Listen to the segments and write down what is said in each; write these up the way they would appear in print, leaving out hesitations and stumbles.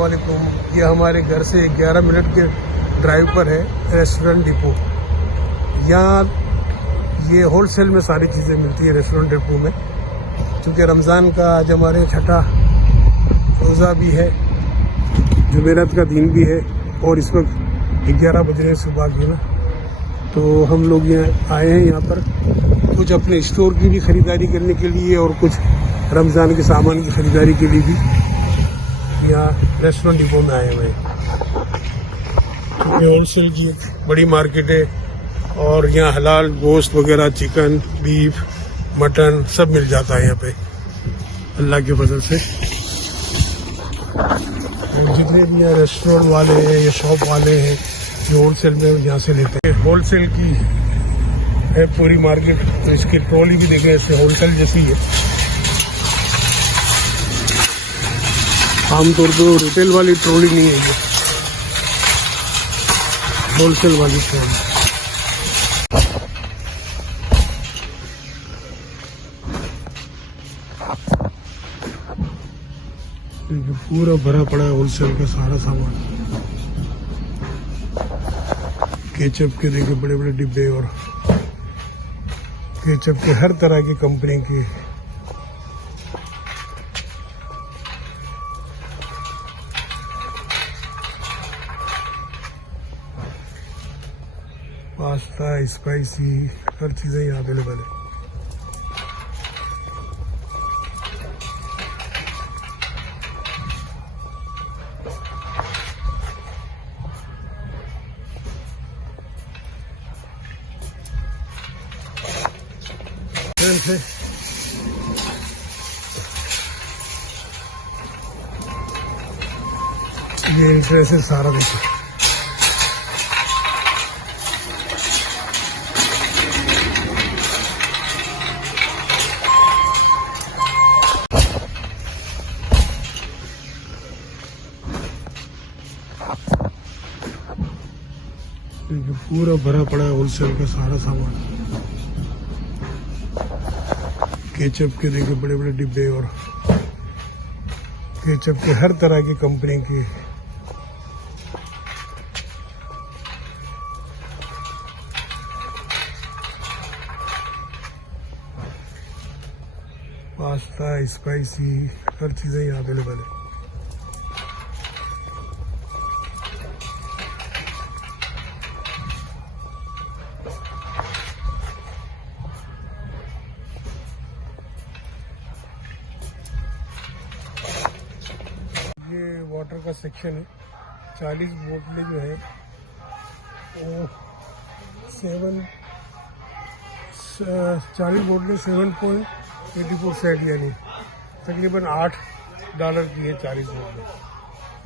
वालेकुम। ये हमारे घर से 11 मिनट के ड्राइव पर है रेस्टोरेंट डिपो। यहाँ ये होलसेल में सारी चीज़ें मिलती है रेस्टोरेंट डिपो में। क्योंकि रमज़ान का आज हमारे छठा रोज़ा भी है, जुमेरात का दिन भी है और इस वक्त 11 बज रहे हैं सुबह की ना। तो हम लोग यहाँ आए हैं यहाँ पर कुछ अपने स्टोर की भी ख़रीदारी करने के लिए और कुछ रमज़ान के सामान की ख़रीदारी के लिए भी यहाँ रेस्टोरेंट डिपो में आए हुए हैं। ये होलसेल की एक बड़ी मार्केट है और यहाँ हलाल गोश्त वगैरह, चिकन, बीफ, मटन सब मिल जाता है यहाँ पे अल्लाह के फजल से। और जितने भी यहाँ रेस्टोरेंट वाले हैं या शॉप वाले हैं जो होलसेल में यहाँ से लेते हैं, होलसेल की है पूरी मार्केट। तो इसकी ट्रॉली भी देखें, ऐसे होलसेल जैसी है। आमतौर पर रिटेल वाली ट्रॉली नहीं है, ये होलसेल वाली ट्रॉली। पूरा भरा पड़ा है होलसेल का सारा सामान। केचप के देखे बड़े बड़े डिब्बे और केचप के हर तरह की कंपनी के। पास्ता, स्पाइसी, हर चीज़ें यहाँ अवेलेबल है। से ये इंटरेस्ट है सारा देखो। पूरा भरा पड़ा है होलसेल का सारा सामान। केचप के देखे बड़े बड़े डिब्बे और केचप के हर तरह की कंपनी के। पास्ता, स्पाइसी, हर चीज़ें यहाँ अवेलेबल है। ये वाटर का सेक्शन है। 40 बोतलें जो है वो 40 बोतलें 7.84 सेंट यानी तकरीबन $8 की है 40 बोतलें।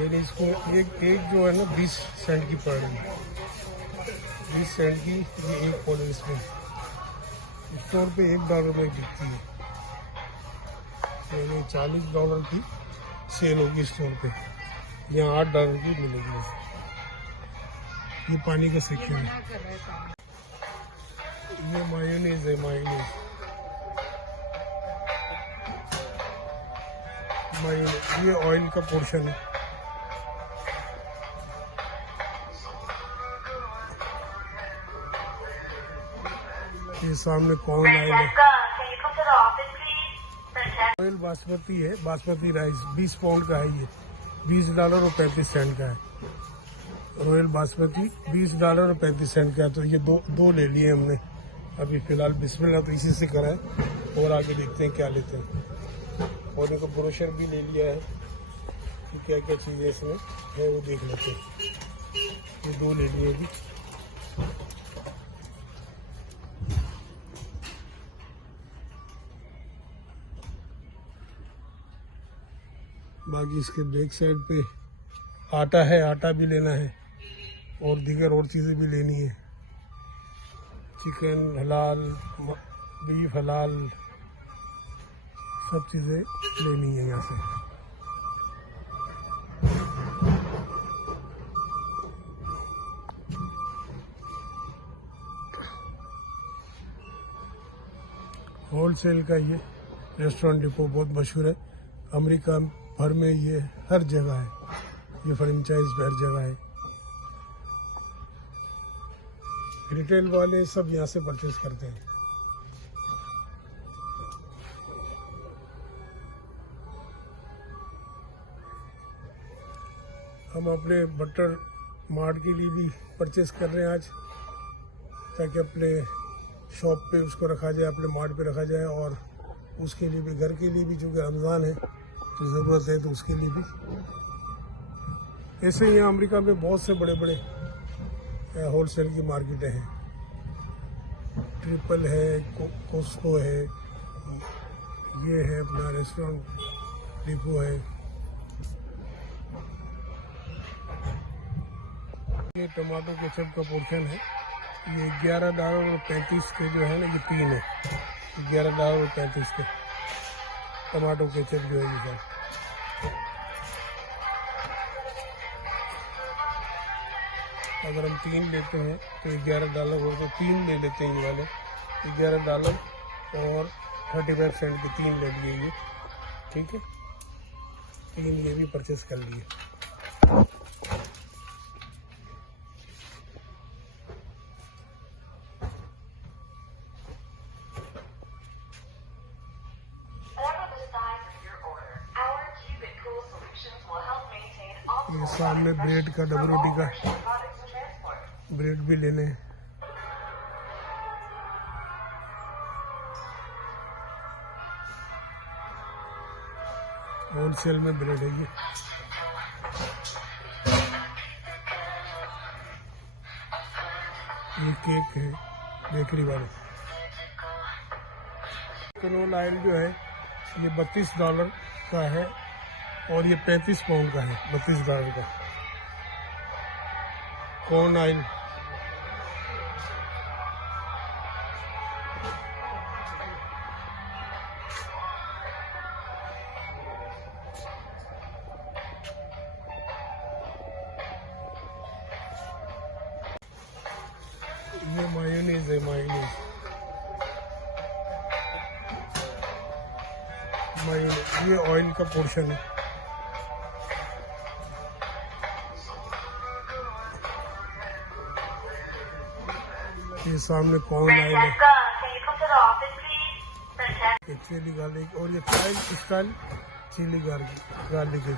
यानी इसको एक जो है ना 20 सेंट की पड़ रही है। 20 सेंट की ये एक बोतल इसमें स्टोर पे $1 में बिकती है। यानी $40 की सेल होगी स्टोर पे, यहाँ $8 की मिलेगी। ये पानी का सेक्शन है। ये मायोनीज है, मायोनीज ये ऑयल का पोर्शन है। ये सामने कौन ऑयल है। ऑयल बासमती है, बासमती राइस 20 पाउंड का है। ये $20 और 35 सेंट का है। रॉयल बासमती $20 और 35 सेंट का है। तो ये दो ले लिए हमने अभी फिलहाल। बिस्मिल्लाह तो इसी से करा है और आगे देखते हैं क्या लेते हैं। और इनको ब्रोशर भी ले लिया है कि क्या क्या चीज़ें इसमें है वो देख लेते हैं। ये 2 ले लिए अभी। बाकी इसके बैक साइड पे आटा है, आटा भी लेना है और दीगर और चीज़ें भी लेनी है। चिकन हलाल, बीफ हलाल, सब चीज़ें लेनी है यहाँ से। होलसेल का ये रेस्टोरेंट डिपो बहुत मशहूर है। अमेरिका भर में ये हर जगह है। ये फ्रेंचाइज हर जगह है। रिटेल वाले सब यहाँ से परचेज करते हैं। हम अपने बटर मार्ट के लिए भी परचेज कर रहे हैं आज, ताकि अपने शॉप पे उसको रखा जाए, अपने मार्ट पे रखा जाए, और उसके लिए भी, घर के लिए भी, चूँकि रमज़ान है तो ज़रूरत है, तो उसके लिए भी। ऐसे ही यहाँ अमेरिका में बहुत से बड़े बड़े होलसेल की मार्केटें हैं। ट्रिपल है, कोस्को है, ये है अपना रेस्टोरेंट डिपो है। ये टमाटो केचप का पोर्शन है। ये $11.35 के जो है ना, ये 3 है, $11.35 के टमाटो केचप जो है ये सर। अगर हम 3 लेते हैं तो $11 होगा, 3 ले लेते हैं ये वाले, $11 और 35 सेंट के 3 ले लिए ये, ठीक है। 3 ये भी परचेस कर लिए। ये सामने ब्रेड का, डबल रोटी का ब्रेड भी लेने हैं। होलसेल में ब्रेड है ये केक है बेकरी वाले। कैनोला ऑयल जो है ये $32 का है, और ये 35 पाउंड का है, $32 का। कॉर्न ऑयल ये मायोनीज है, मायोनीज ये ऑयल का पोर्शन है। ये सामने कॉर्न ऑयल है, चिली गार्लिक, और ये फ्राइड स्टाइल चिली गार्लिक है।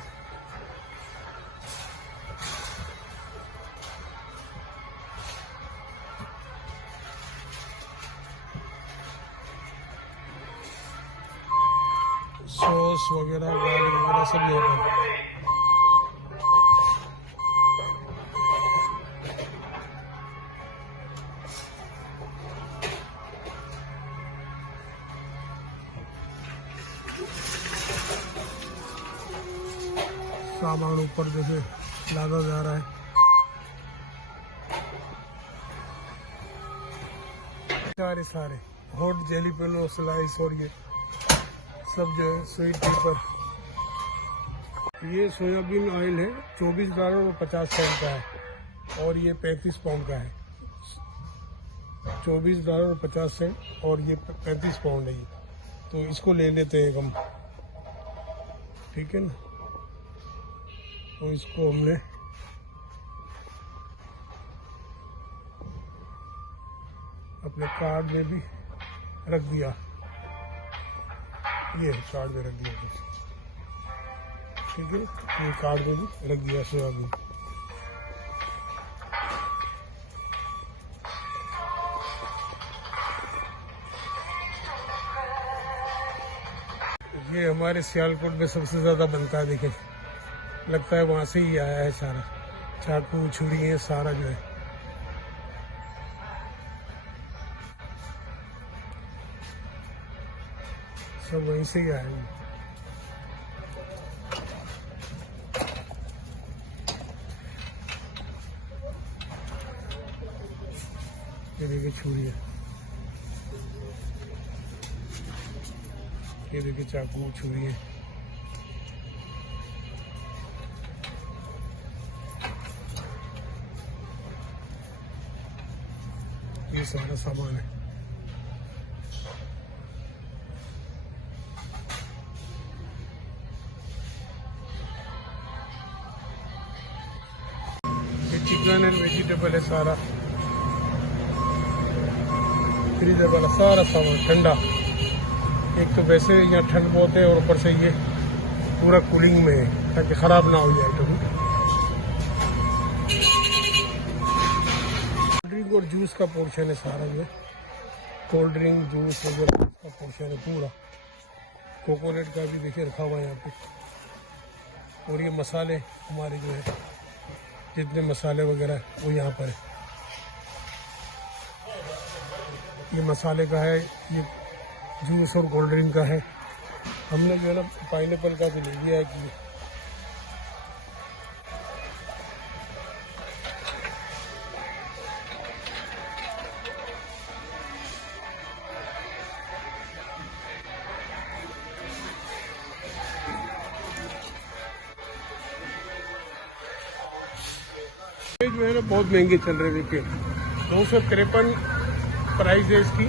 सॉस वगैरह, गार्लिक वगैरह सब यहाँ पर। सामान ऊपर जैसे लादा जा रहा है। सारे हॉट जेलीपेनो स्लाइस, और ये सब जो है स्वीट पेपर। ये सोयाबीन ऑयल है, $24.50 का है, और ये 35 पाउंड का है। $24.50 और ये 35 पाउंड है ये, तो इसको ले लेते हैं हम, ठीक है ना। तो इसको हमने अपने कार्ड में भी रख दिया, ये कार्ड में रख दिया, ठीक है। ये कार्ड में भी रख दिया सोयाबीन। ये हमारे सियालकोट में सबसे ज्यादा बनता है, देखें, लगता है वहां से ही आया है सारा। चाकू छुरी है सारा जो है, सब वहीं से ही आया है। ये देखिए छुरी है, ये देखिए चाकू छुरी है। ये सारा सामान है। चिकन एंड वेजिटेबल है सारा, फ्रीजर वाला सारा सामान ठंडा। एक तो वैसे यहाँ ठंड बहुत है और ऊपर से ये पूरा कूलिंग में है ताकि ख़राब ना हो जाए आइटम। कोल्ड ड्रिंक और जूस का पोर्शन है सारा, जो कोल्ड ड्रिंक जूस वगैरह का पोर्शन है पूरा। कोकोनट का भी देखिए रखा हुआ है यहाँ पे। और ये मसाले हमारे जो है जितने मसाले वगैरह है वो यहाँ पर है। ये मसाले का है, ये जूस और कोल्ड ड्रिंक का है। हमने जो है ना पाइनएप्पल का भी ले लिया है कि ये जो है ना बहुत महंगे चल रहे हैं। देखिए 253 प्राइस है इसकी।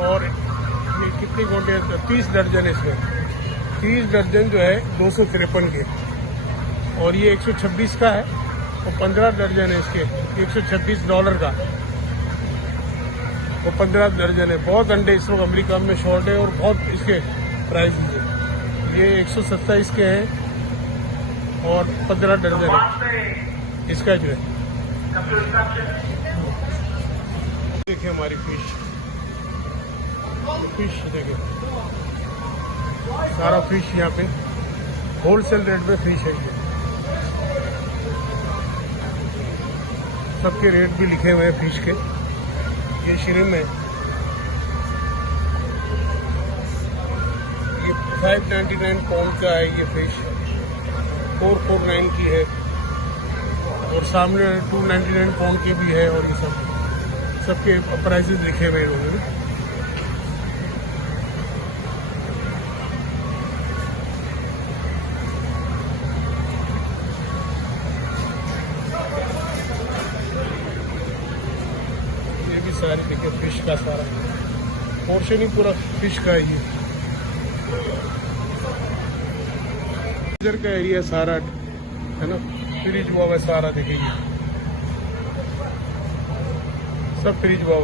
और ये कितनी गोटे 30 दर्जन है इसमें। 30 दर्जन जो है 253 के। और ये 126 का है और 15 दर्जन है इसके, $126 का। वो 15 दर्जन है। बहुत अंडे इस वक्त अमेरिका में शॉर्ट है और बहुत इसके प्राइस है। ये 127 के हैं और 15 दर्जन है इसका जो है। देखिए हमारी फिश देखिए, सारा फिश यहाँ पे होलसेल रेट पे फिश है। ये सबके रेट भी लिखे हुए हैं फिश के। ये श्रिम्प है, ये 599 पाउंड का है ये फिश। 449 की है और सामने 299 पाउंड की भी है। और ये सबके प्राइसेस लिखे हुए हैं उन्होंने। ये भी सारी देखिए फिश का सारा पोर्शन ही पूरा फिश का है। ये इधर का एरिया सारा है ना, फ्रिज हुआ है सारा। देखिए सब फ्रिज हुआ